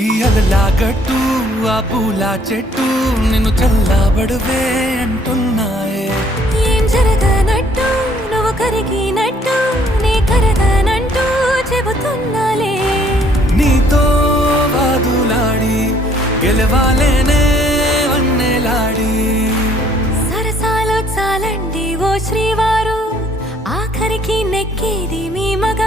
ఈ అలలా గట్టు ఆ పూల చెట్టు నిన్ను చల్లబడువే అంటున్నాయే. ఏం జరగనట్టు నువ్వు కరిగినట్టు నే కరగనంటూ చెబుతున్నాలే. నీతో వాదులాడి గెలవాలేనే వన్నెలాడి. సరసాలు చాలండి ఓ శ్రీవారు, ఆఖరికి నెక్కేది మీ మగ